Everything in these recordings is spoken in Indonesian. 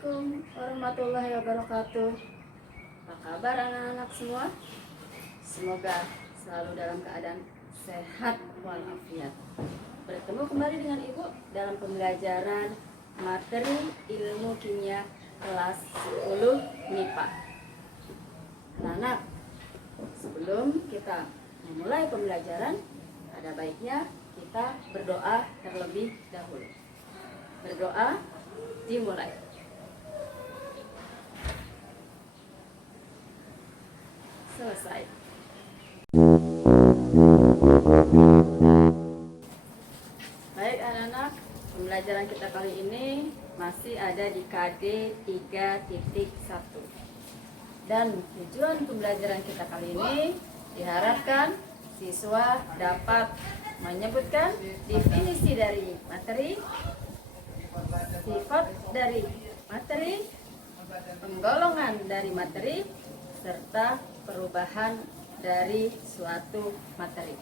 Assalamualaikum warahmatullahi wabarakatuh. Apa kabar anak-anak semua? Semoga selalu dalam keadaan sehat walafiat. Bertemu kembali dengan Ibu dalam pembelajaran materi ilmu kimia kelas 10 MIPA. Anak-anak, sebelum kita memulai pembelajaran, ada baiknya kita berdoa terlebih dahulu. Berdoa dimulai. Selesai. Baik anak-anak, pembelajaran kita kali ini masih ada di KD 3.1. Dan tujuan pembelajaran kita kali ini diharapkan siswa dapat menyebutkan definisi dari materi, sifat dari materi, penggolongan dari materi, serta perubahan dari suatu materi.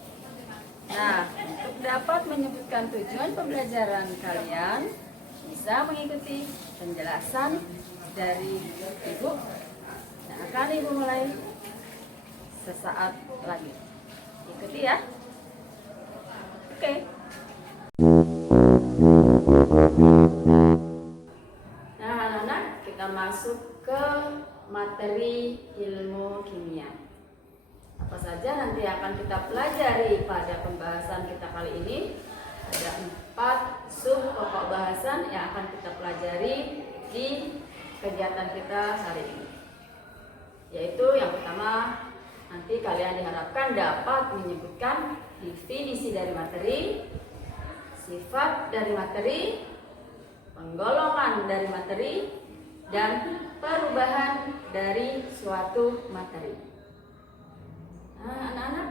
Nah, untuk dapat menyebutkan tujuan pembelajaran kalian, bisa mengikuti penjelasan dari Ibu yang akan Ibu mulai sesaat lagi. Ikuti ya. Oke. Nah, anak-anak, kita masuk ke materi ilmu kimia. Apa saja nanti akan kita pelajari pada pembahasan kita kali ini? Ada 4 sub pokok bahasan yang akan kita pelajari di kegiatan kita hari ini. Yaitu yang pertama, nanti kalian diharapkan dapat menyebutkan definisi dari materi, sifat dari materi, penggolongan dari materi, dan perubahan dari suatu materi. Nah, anak-anak,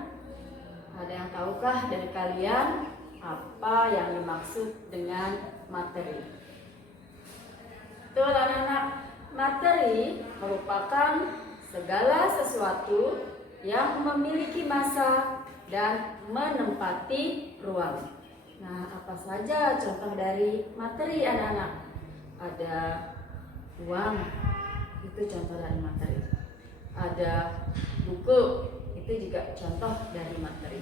ada yang tahukah dari kalian apa yang dimaksud dengan materi? Betul anak-anak, materi merupakan segala sesuatu yang memiliki massa dan menempati ruang. Nah, apa saja contoh dari materi anak-anak? Ada uang, itu contoh dari materi. Ada buku, itu juga contoh dari materi.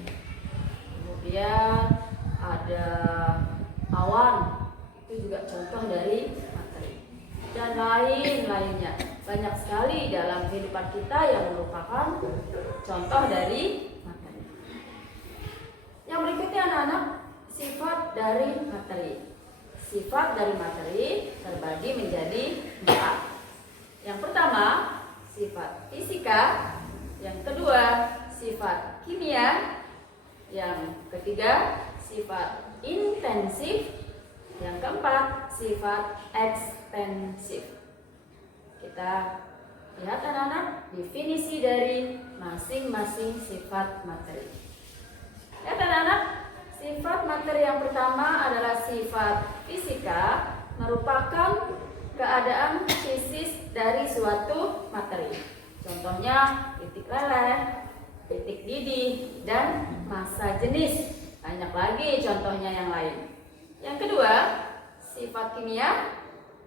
Kemudian ada awan, itu juga contoh dari materi. Dan lain-lainnya. Banyak sekali dalam kehidupan kita yang merupakan contoh dari materi. Yang berikutnya anak-anak, sifat dari materi. Sifat dari materi terbagi menjadi 4. Yang pertama, sifat fisika. Yang kedua, sifat kimia. Yang ketiga, sifat intensif. Yang keempat, sifat ekstensif. Kita lihat anak-anak definisi dari masing-masing sifat materi. Lihat anak-anak, sifat materi yang pertama adalah sifat fisika, merupakan keadaan fisis dari suatu materi. Contohnya titik leleh, titik didih, dan massa jenis. Banyak lagi contohnya yang lain. Yang kedua, sifat kimia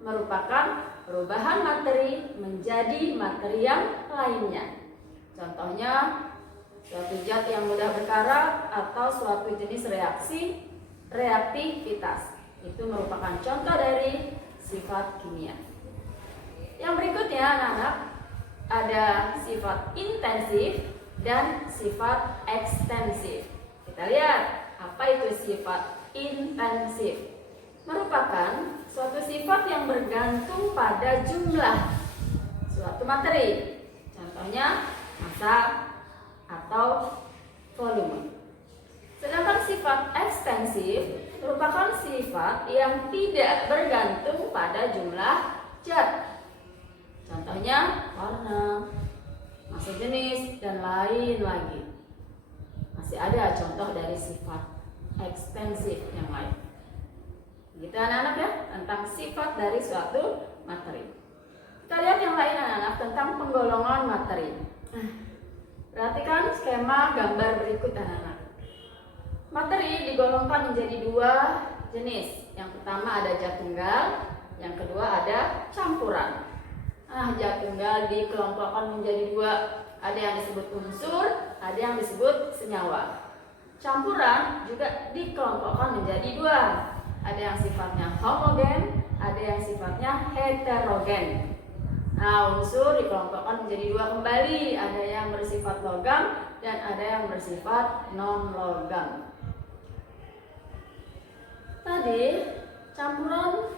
merupakan perubahan materi menjadi materi yang lainnya. Contohnya suatu zat yang mudah berkarat atau suatu jenis reaksi, reaktivitas. Itu merupakan contoh dari sifat kimia. Yang berikutnya anak-anak, ada sifat intensif dan sifat ekstensif. Kita lihat apa itu sifat intensif. Merupakan suatu sifat yang bergantung pada jumlah suatu materi. Contohnya massa atau volume. Sedangkan sifat ekstensif merupakan sifat yang tidak bergantung pada jumlah zat. Contohnya warna, massa jenis, dan lain lagi. Masih ada contoh dari sifat ekstensif yang lain. Gitu anak-anak ya, tentang sifat dari suatu materi. Kita lihat yang lain anak-anak tentang penggolongan materi. Perhatikan skema gambar berikut anak-anak. Materi digolongkan menjadi 2 jenis. Yang pertama ada zat tunggal, Yang kedua ada campuran. Zat tunggal dikelompokkan menjadi dua. Ada yang disebut unsur, ada yang disebut senyawa. Campuran juga dikelompokkan menjadi dua. Ada yang sifatnya homogen, ada yang sifatnya heterogen. Unsur dikelompokkan menjadi dua kembali. Ada yang bersifat logam dan ada yang bersifat non-logam. Tadi campuran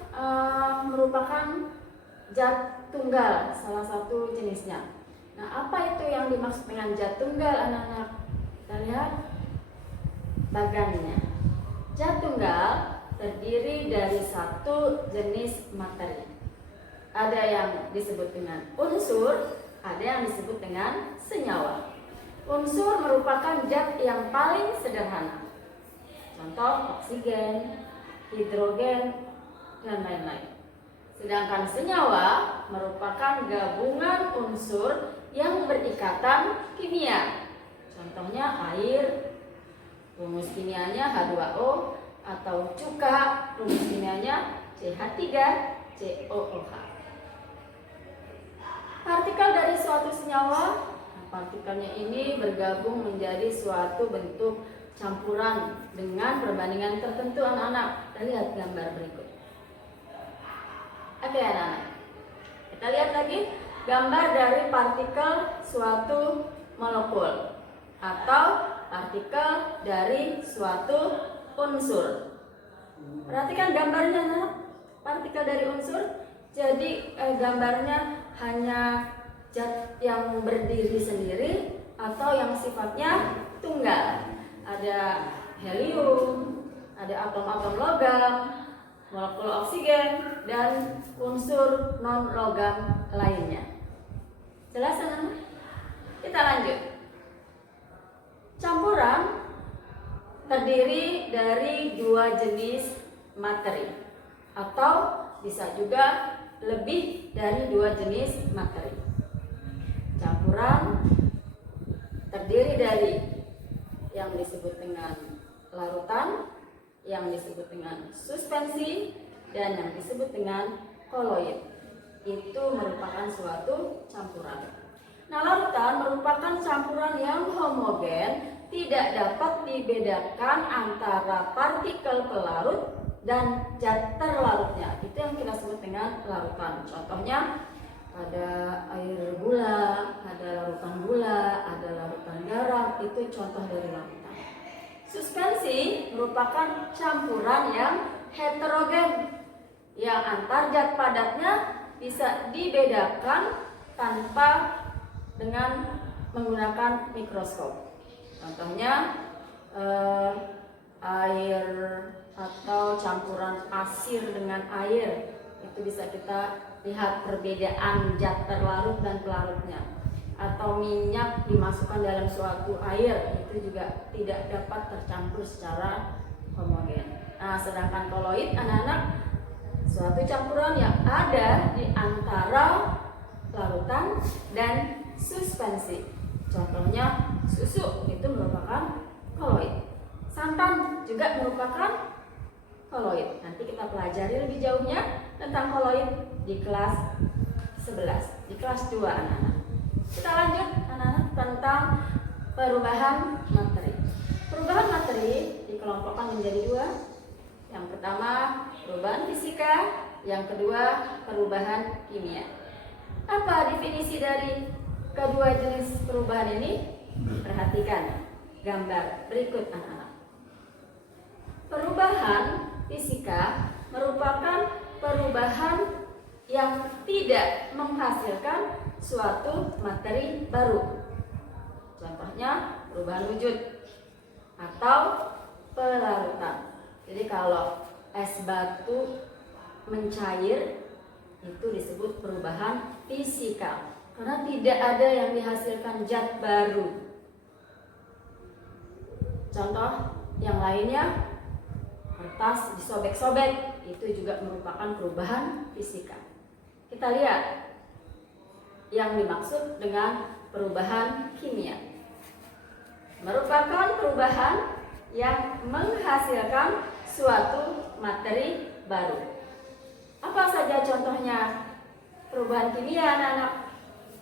merupakan zat tunggal, salah satu jenisnya. Apa itu yang dimaksud dengan zat tunggal, anak-anak? Kita lihat bagannya. Zat tunggal terdiri dari satu jenis materi. Ada yang disebut dengan unsur, ada yang disebut dengan senyawa. Unsur merupakan zat yang paling sederhana. Contoh oksigen, hidrogen, dan lain-lain. Sedangkan senyawa merupakan gabungan unsur yang berikatan kimia. Contohnya air, rumus kimianya H2O, atau cuka, rumus kimianya CH3COOH. Partikel dari suatu senyawa, partikelnya ini bergabung menjadi suatu bentuk campuran dengan perbandingan tertentu, anak-anak. Kita lihat gambar berikut. Oke, anak-anak, kita lihat lagi gambar dari partikel suatu molekul atau partikel dari suatu unsur. Perhatikan gambarnya, anak. Partikel dari unsur, jadi gambarnya hanya zat yang berdiri sendiri atau yang sifatnya tunggal. Ada helium, ada atom-atom logam, molekul oksigen, dan unsur non-logam lainnya. Jelas, anak-anak? Kita lanjut. Campuran terdiri dari dua jenis materi, atau bisa juga lebih dari dua jenis materi. Campuran terdiri dari yang disebut dengan larutan, yang disebut dengan suspensi, dan yang disebut dengan koloid. Itu merupakan suatu campuran. Larutan merupakan campuran yang homogen, tidak dapat dibedakan antara partikel pelarut dan zat terlarutnya. Itu yang kita sebut dengan larutan. Contohnya ada air gula, ada larutan gula, ada larutan garam. Itu contoh dari larutan. Suspensi merupakan campuran yang heterogen, yang antar zat padatnya bisa dibedakan tanpa dengan menggunakan mikroskop. Contohnya air atau campuran pasir dengan air, itu bisa kita lihat perbedaan zat terlarut dan pelarutnya. Atau minyak dimasukkan dalam suatu air, itu juga tidak dapat tercampur secara homogen. Sedangkan koloid, anak-anak, suatu campuran yang ada di antara larutan dan suspensi. Contohnya susu, itu merupakan koloid. Santan juga merupakan koloid. Nanti kita pelajari lebih jauhnya tentang koloid di kelas 11, di kelas 2, anak-anak. Kita lanjut, anak-anak, tentang perubahan materi. Perubahan materi dikelompokkan menjadi dua. Yang pertama, perubahan fisika. Yang kedua, perubahan kimia. Apa definisi dari kedua jenis perubahan ini? Perhatikan gambar berikut, anak-anak. Perubahan fisika merupakan perubahan yang tidak menghasilkan suatu materi baru. Contohnya perubahan wujud atau pelarutan. Jadi kalau es batu mencair, itu disebut perubahan fisika, karena tidak ada yang dihasilkan zat baru. Contoh yang lainnya, kertas disobek-sobek, itu juga merupakan perubahan fisika. Kita lihat yang dimaksud dengan perubahan kimia. Merupakan perubahan yang menghasilkan suatu materi baru. Apa saja contohnya perubahan kimia anak-anak?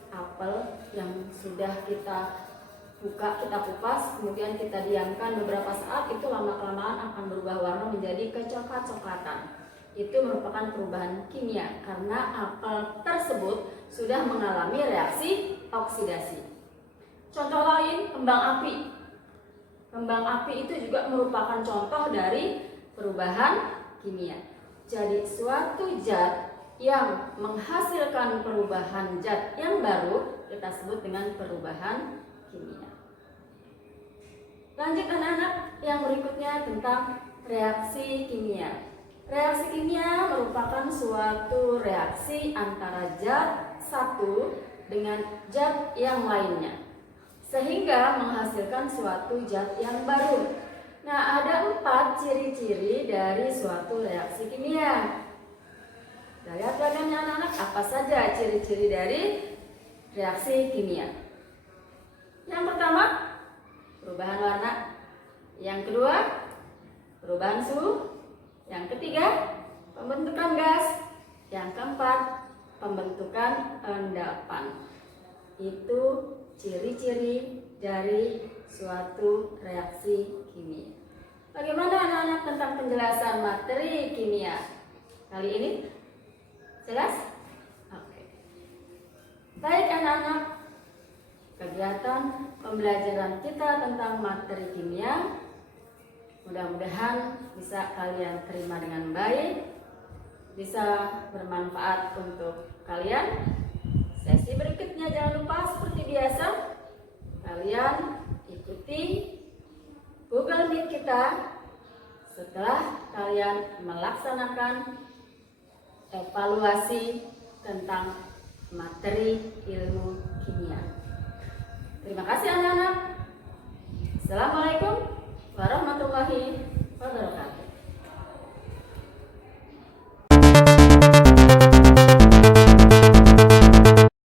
Apel yang sudah kita buka, kita kupas, kemudian kita diamkan beberapa saat, itu lama-kelamaan akan berubah warna menjadi kecoklat-coklatan. Itu merupakan perubahan kimia karena apel tersebut sudah mengalami reaksi oksidasi. Contoh lain, kembang api. Kembang api itu juga merupakan contoh dari perubahan kimia. Jadi suatu zat yang menghasilkan perubahan zat yang baru kita sebut dengan perubahan kimia. Lanjut anak-anak, yang berikutnya tentang reaksi kimia. Reaksi kimia merupakan suatu reaksi antara zat satu dengan zat yang lainnya, sehingga menghasilkan suatu zat yang baru. Nah, ada 4 ciri-ciri dari suatu reaksi kimia. Kita lihat diagramnya anak-anak, apa saja ciri-ciri dari reaksi kimia. Yang pertama, perubahan warna. Yang kedua, perubahan suhu. Yang ketiga, pembentukan gas. Yang keempat, pembentukan endapan. Itu ciri-ciri dari suatu reaksi kimia. Bagaimana anak-anak tentang penjelasan materi kimia kali ini? Jelas? Oke. Baik anak-anak, kegiatan pembelajaran kita tentang materi kimia mudah-mudahan bisa kalian terima dengan baik, bisa bermanfaat untuk kalian. Sesi berikutnya jangan lupa seperti biasa kalian ikuti Google Meet kita setelah kalian melaksanakan evaluasi tentang materi ilmu kimia. Terima kasih anak-anak. Assalamualaikum warahmatullahi